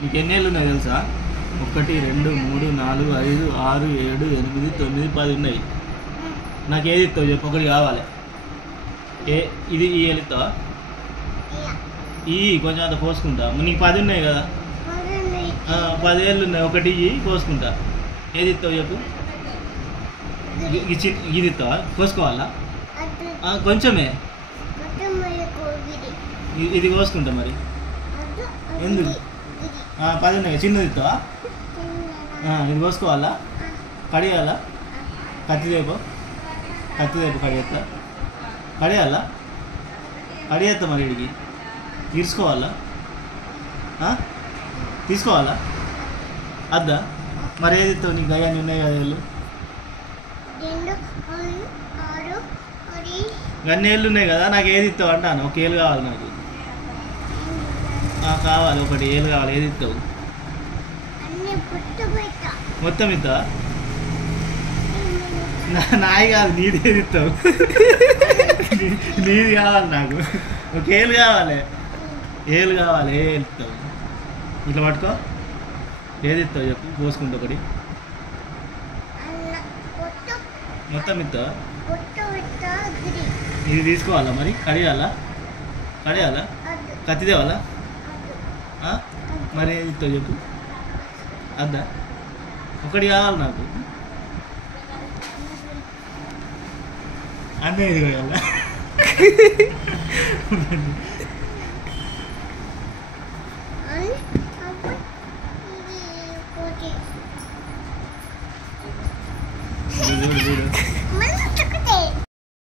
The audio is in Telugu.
నీకు ఎన్ని ఏళ్ళు ఉన్నాయి తెలుసా? 1 2 3 4 5 6 7 8 9 10 ఉన్నాయి. నాకు ఏది ఇస్తావు చెప్పు, ఒకటి కావాలి. ఇది ఈ ఏళ్ళు ఇస్తావా? కొంచెం అంత పోసుకుంటా. నీకు 10 ఉన్నాయి కదా, 10 ఏళ్ళు ఉన్నాయి, ఒకటి పోసుకుంటా. ఏది ఇస్తావు చెప్పు? ఇది ఇస్తావా? పోసుకోవాలా? కొంచెమే, ఇది కోసుకుంటా. మరి ఎందుకు? 10 ఉన్నాయి, చిన్నది ఇస్తావా? ఇది కోసుకోవాలా? కడియాలా? కత్తిదేపు కడిగేస్తా. కడియాలా? కడిగేస్తా. మరి ఇడికి తీసుకోవాలా? తీసుకోవాలా? అద్దా? మరి ఏది ఇస్తావు? నీకు దయ్యాన్ని ఉన్నాయి కదా ఏళ్ళు, అన్ని ఏళ్ళు ఉన్నాయి కదా, నాకు ఏది ఇస్తావు అంటాను. ఒక ఏళ్ళు కావాలి నాకు. కావాలి, ఒకటి ఏళ్ళు కావాలి. ఏది ఇస్తావు? మొత్తం ఇస్తావా? నాయి కాదు, నీది. ఏది ఇస్తావు? నీది కావాలి నాకు. ఒక ఏళ్ళు కావాలి. ఏళ్ళు కావాలి. ఏ ఇస్తావు? ఇట్లా పట్టుకో. ఏది ఇస్తావు చెప్పు? పోసుకుంటా ఒకటి. మొత్తం ఇస్తావా? ఇది తీసుకోవాలా? మరి కడియాలా? కత్తి తేవాలా? మరి ఏది ఇస్తావు చెప్పు? అద్దా? ఒకటి కావాలి నాకు. అన్నీ ఇది కావాలా?